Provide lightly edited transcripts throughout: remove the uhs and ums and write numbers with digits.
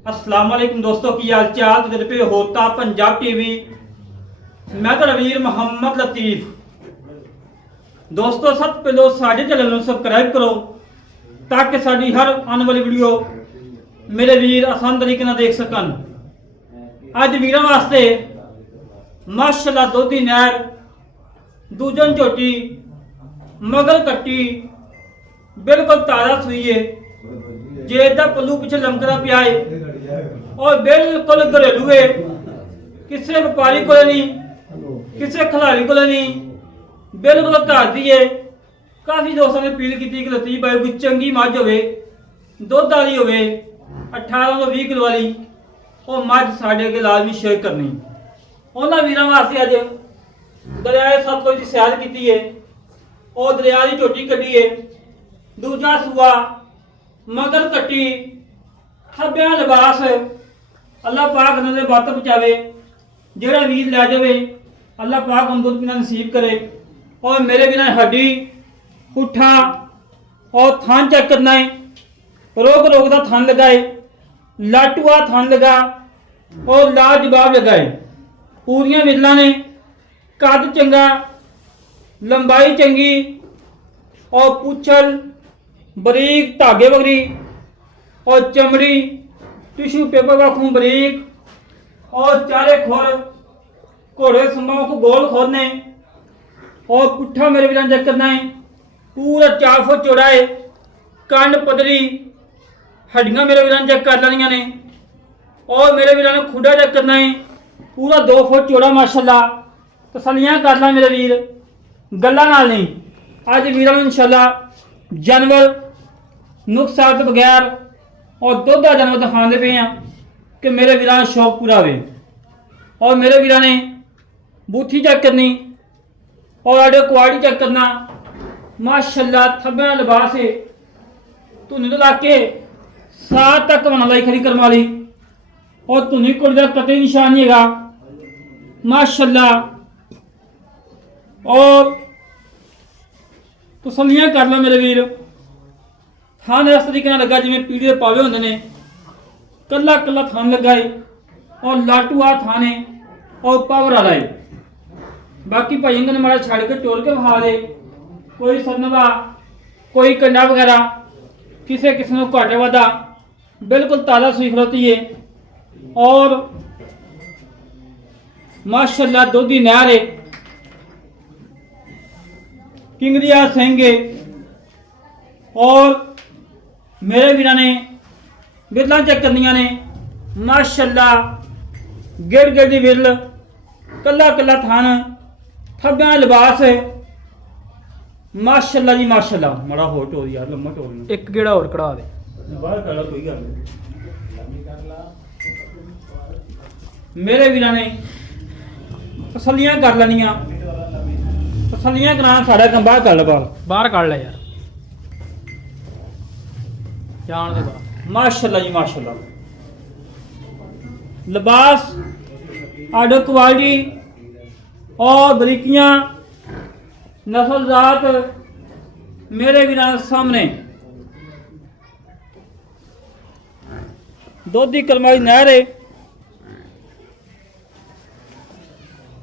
अस्सलाम वालेकुम दोस्तों, की हाल चाल। तो पे होता पंजाब टीवी, मैं तो रवीर मोहम्मद लतीफ। दोस्तों सब पहले साढ़े चैनल को सबसक्राइब करो ताकि साड़ी हर आने वाली वीडियो मेरे वीर आसान तरीके ना देख सकन। अज वीरों वास्ते माशाल्लाह दोधी नहर, दूजन झोटी, मगर कट्टी बिल्कुल ताज़ा सूई है। जे दा पल्लू पिछे लमकदा पिया है और बिल्कुल घरेलू है, किसी व्यापारी को नहीं, किसी खिलाड़ी को नहीं, बिल्कुल घर दी है। काफ़ी दोस्तों ने अपील की कि लतीफ भाई कोई चंगी मझ हो, दुध वाली हो 18 तो 20 किलो वाली, और मझ साढ़े अगे लाजमी शेयर करनी। उन्होंने वीरों वास्ते अज दरियाए सतलुज की सैर की है और दरिया की झोटी कढ़ी है। दूजा सूआ मगर कट्टी, खब्या लिबास, अल्लाह पाक ने बत बचावे। जेड़ा वीर लै जाए अल्लाह पाक हम दुध पीना नसीब करे। और मेरे बिना हड्डी पुठा और थान चेक करना है, रोक रोक का थान लगाए, लाटुआ थान लगा और लाजवाब लगाए। पूरियां विरला ने, कद चंगा, लंबाई चंगी और पुछल बरीक धागे वगरी और चमड़ी टिश्यू पेपर का खून बरीक और चारे खोर घोड़े संभाव को गोल खोलने। और पुट्ठा मेरे बिना चेक करना है, पूरा 4 फुट चौड़ा है। कंड पदरी, हड्डियां मेरे बिना चेक कर लेनिया ने। और मेरे बिना ने खुडा चेक करना है, पूरा 2 फुट चौड़ा माशाल्लाह। तसलियां कर ला मेरे वीर, गल्ला नाल नहीं। अज वीरों में इंशाल्लाह जानवर नुकसान तो बगैर और दुध का जानवर दिखाते पे हैं कि मेरे वीर का शौक पूरा हो। और मेरे वीर ने बूथी चेक करनी और आडे क्वालिटी चेक करना। माशाल्लाह थब्बा लिबास है, धुनी तो ला के सात तक बना लाई खरी करवा ली और धुनी कुड़ी का कतई निशान नहीं है माशाल्लाह। और तसलियां कर लो मेरे वीर। थान इस तरीके लगा जिमें पीढ़ी के पावे होंगे ने, कला कला थान लगा है और लाटूआ थान है और पावर वाला है। बाकी भाई ने मारा छड़ के टोल के बहा दे, कोई सरनवा कोई कंडा वगैरह किसी किसी को घाटे वादा, बिल्कुल ताज़ा सूई खलोती है। और माशाल्लाह दोधी नहर है, किंगरिया सेंगे। और मेरे वीर ने विरला चेक करनिया ने माशाल्लाह, गिड़ गिड़ दी विरल, कला कला थान, थब्बा लिबास है माशाल्लाह जी माशाल्लाह। बड़ा हो टोर यार, लम्मा टोर एक गेड़ा और कढ़ा दे बाहर कर ला, कोई गल नहीं। मेरे वीर ने तसलियां कर लेनिया, तसलियां कराना सारा काम। बाहर कर ला, बाहर काढ़ ले यार, जान दे बाहर। माशाल्लाह जी माशाल्लाह। लिबास आडो क्वालिटी और बरीकियां नस्ल जात मेरे वीर सामने। दोधी कलमाई नहर है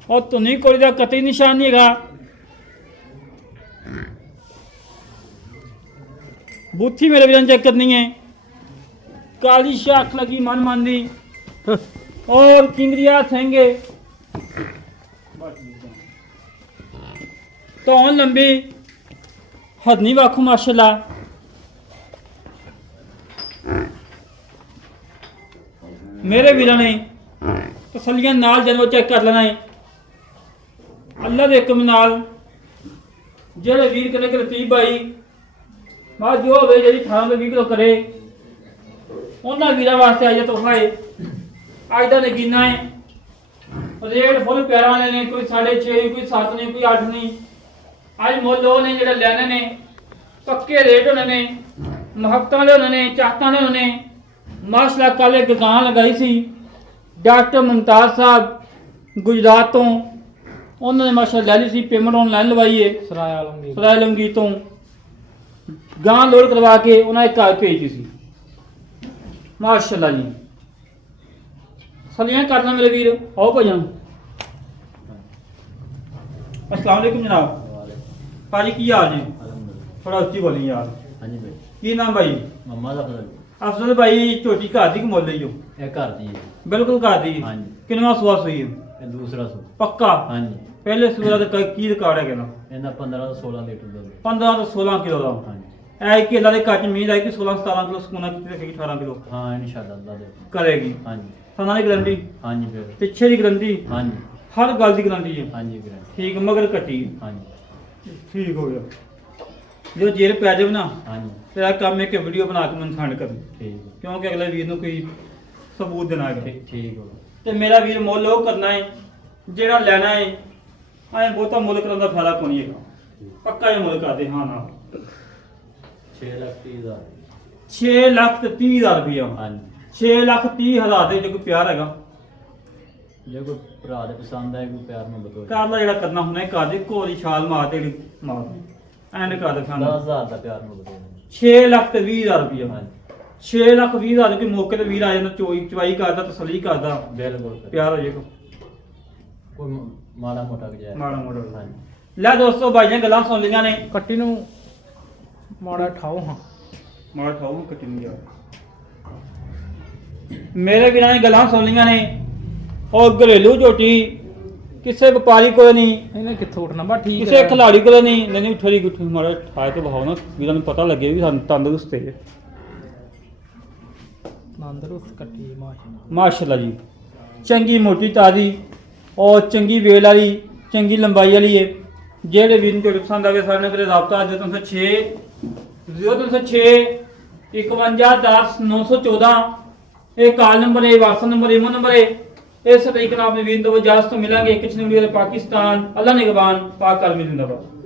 और धुनी कोड़ी का कतई निशान नहीं है। बूथी मेरे वीर चेक करनी है, काली शाख लगी मन मन दी और किंगरिया सेंगे, धौन लंबी, हदनी वाखू माशाल्लाह। मेरे वीर ने तसलियां नाल जानवर चेक कर लेना है। अल्लाह के हुक्म नाल जेड़े वीर करे कि लतीफ भाई मां जो हो जी 18 20 किलो करे, उन्होंने वीर वास्ते अज तोहफा है। अज का नगीना है, रेट फुल प्यारा वाले ने, कोई 6.5 नहीं, कोई 7 नहीं, कोई 8 नहीं। अज मुल वो ने जो लैने ने पक्के रेट होने ने, महकत वाले होने ने, चाहत वाले होने। माशाल्लाह कल एक गां लगाई सी डॉक्टर मुमताज साहब गुजरात तो, उन्होंने माशाल्लाह लै ली सी, पेमेंट ऑनलाइन लवाई है सराय आलमगीर तो। गां लोड करवा के उन्हें घर भेज दी सी माशाल्लाह जी। ਸਲੀਆਂ ਕਰਨਾ ਮੇਰੇ ਵੀਰ ਆਓ ਭਾਜਨ अस्सलाम वालेकुम जनाब ਭਾਜੀ ਕੀ ਹਾਲ ਜੀ ਥੋੜਾ ਉੱਚੀ ਬੋਲੀ ਯਾਰ ਹਾਂਜੀ ਭਾਈ ਕੀ ਨਾਮ ਭਾਈ ਮੰਮਾ ਦਾ ਫਜ਼ਲ ਅਫਜ਼ਲ ਭਾਈ ਝੋਟੀ ਘਰ ਦੀ ਕਮੋਲ ਲਈ ਜੋ ਇਹ ਘਰ ਦੀ ਹੈ ਬਿਲਕੁਲ ਘਰ ਦੀ ਹਾਂਜੀ। ਕਿੰਨਵਾਂ ਸੂਆ ਸੂਈ ਹੈ ਇਹ ਦੂਸਰਾ ਸੂ ਪੱਕਾ ਹਾਂਜੀ ਪਹਿਲੇ ਸੂਆ ਦਾ ਕੀ ਰਿਕਾਰਡ ਹੈ ਕਿਹਦਾ ਇਹਦਾ 15 ਤੋਂ 16 ਲੀਟਰ ਦੁੱਧ 15 ਤੋਂ 16 ਕਿਲੋ ਦਾ ਹਾਂਜੀ ਐ ਕਿ ਅੱਲਾ ਦੇ ਕੱਚ ਮੀਂਹ ਆਈ ਕਿ 16 17 ਕਿਲੋ ਸਕੂਨਾ ਕਿਤੇ ਰੱਖੇਗੀ 18 ਕਿਲੋ ਹਾਂ ਇਨਸ਼ਾਅੱਲਾ ਅੱਲਾ ਦੇ ਕਰੇਗੀ ਹਾਂਜੀ ਥਾਣਾ ਦੀ ਗਰੰਟੀ ਹਾਂਜੀ ਫਿਰ ਪਿੱਛੇ ਦੀ ਗਰੰਟੀ ਹਾਂਜੀ ਹਰ ਗੱਲ ਦੀ ਗਰੰਟੀ ਹੈ ਹਾਂਜੀ ਗਰੰਟੀ ਠੀਕ ਮਗਰ ਕੱਟੀ ਹਾਂਜੀ ਠੀਕ ਹੋ ਗਿਆ ਜੋ ਜੇਰ ਪੈ ਜਾਵੇ ਨਾ ਹਾਂਜੀ ਤੇਰਾ ਕੰਮ ਹੈ ਕਿ ਵੀਡੀਓ ਬਣਾ ਕੇ ਮੈਨੂੰ ਸੈਂਡ ਕਰਨੀ ਠੀਕ ਹੈ। ਕਿਉਂਕਿ ਅਗਲੇ ਵੀਰ ਨੂੰ ਕੋਈ ਸਬੂਤ ਦੇਣਾ ਹੈ ਠੀਕ ਹੋ ਤੇ ਮੇਰਾ ਵੀਰ ਮੁੱਲ ਉਹ ਕਰਨਾ ਹੈ ਜਿਹੜਾ ਲੈਣਾ ਹੈ ਐਂ ਬਹੁਤਾ ਮੁੱਲ ਕਰਨ ਦਾ ਫਾਇਦਾ ਕੋਈ ਨਹੀਂ ਹੈਗਾ ਪੱਕਾ ਇਹ ਮੁੱਲ ਕਰਦੇ ਹਾਂ ਨਾ 6 ਲੱਖ 30 ਹਜ਼ਾਰ 6 ਲੱਖ ਤੇ 30 ਹਜ਼ਾਰ ਰੁਪਇਆ ਹਾਂਜੀ 6 ਲੱਖ 30 ਹਜ਼ਾਰ ਦੇ ਜੇ ਕੋਈ ਪਿਆਰ ਹੈਗਾ ਜੇ ਕੋਈ ਭਰਾ ਦੇ ਪਸੰਦ ਆਏ ਕੋਈ ਪਿਆਰ ਨਾਲ ਬਤੋ ਘਰ ਦਾ ਜਿਹੜਾ ਕਰਨਾ ਹੁੰਦਾ ਹੈ ਘਰ ਦੀ ਘੋੜੀ ਛਾਲ ਮਾਰ ਤੇ ਜਿਹੜੀ ਮਾਰ ਐਂਡ ਕਰ ਦੇ ਸਾਨੂੰ 10000 ਦਾ ਪਿਆਰ ਨਾਲ ਬਤੋ 6 ਲੱਖ ਤੇ 20 ਹਜ਼ਾਰ ਰੁਪਇਆ ਹਾਂਜੀ 6 ਲੱਖ 20 ਹਜ਼ਾਰ ਕੋਈ ਮੌਕੇ ਤੇ ਵੀਰ ਆ ਜਾਂਦਾ ਚਵਾਈ ਕਰਦਾ ਤਸੱਲੀ ਕਰਦਾ ਬਿਲਕੁਲ ਪਿਆਰ ਹੋ ਜਾਏਗਾ ਕੋਈ ਮਾੜਾ ਮੋਟਾ ਗਿਆ ਮਾੜਾ ਮੋਟਾ ਹਾਂਜੀ ਲੈ ਦੋਸਤੋ ਭਾਈਆਂ ਗੱਲਾਂ ਸੁਣ ਲਈਆਂ ਨੇ ਕੱਟੀ ਨੂੰ ਮਾੜਾ ਠਾਓ ਹਾਂ ਮਾਰ ਖਾਓ ਕੱਟੀ ਨਹੀਂ ਜਾ ਮੇਰੇ ਵੀਰਾਂ ਨੇ ਗੱਲਾਂ ਸੁਣ ਲਈਆਂ ਨੇ ਉਹ ਘਰੇਲੂ ਝੋਟੀ ਕਿਸੇ ਵਪਾਰੀ ਕੋਲ ਨਹੀਂ ਇਹਨੇ ਕਿੱਥੋਂ ਉੱਠਣਾ ਬਾ ਠੀਕ ਕਿਸੇ ਖਿਲਾੜੀ ਕੋਲ ਨਹੀਂ ਨਹੀਂ ਉਠੜੀ ਗੁੱਠੀ ਮਾੜਾ ਠਾਇ ਕੇ ਬਹਾਉ ਨਾ ਵੀਰਾਂ ਨੂੰ ਪਤਾ ਲੱਗੇ ਵੀ ਸਾਨੂੰ ਤੰਦਰੁਸਤ ਹੈ ਤੰਦਰੁਸਤ ਕੱਟੀ ਮਾਸ਼ਾਅੱਲਾ ਮਾਸ਼ਾਅੱਲਾ ਜੀ ਚੰਗੀ ਮੋਟੀ ਤਾਜ਼ੀ ਔਰ ਚੰਗੀ ਵੇਲ ਵਾਲੀ ਚੰਗੀ ਲੰਬਾਈ ਵਾਲੀ ਹੈ ਜਿਹੜੇ ਵੀਰ ਨੂੰ ਝੋਟੀ ਪਸੰਦ ਆਵੇ ਸਾਡੇ ਨਾਲ ਕਰੇ ਰਾਬਤਾ 0306 0306 51 10 914 ਇਹ ਕਾਲ ਨੰਬਰ ਹੈ WhatsApp ਨੰਬਰ ਈਮੋ ਨੰਬਰ ਹੈ ਇਸ ਤਰੀਕੇ ਨਾਲ ਆਪਣੇ ਵੀਰ ਤੋਂ ਇਜਾਜ਼ਤ ਤੋਂ ਮਿਲਾਂਗੇ ਕਿਛਨ ਵੀਡੀਓ ਦੇ ਪਾਕਿਸਤਾਨ ਅੱਲਾ ਨਿਗਬਾਨ ਪਾਕ ਆਲਮੀ ਜ਼ਿੰਦਾਬਾਦ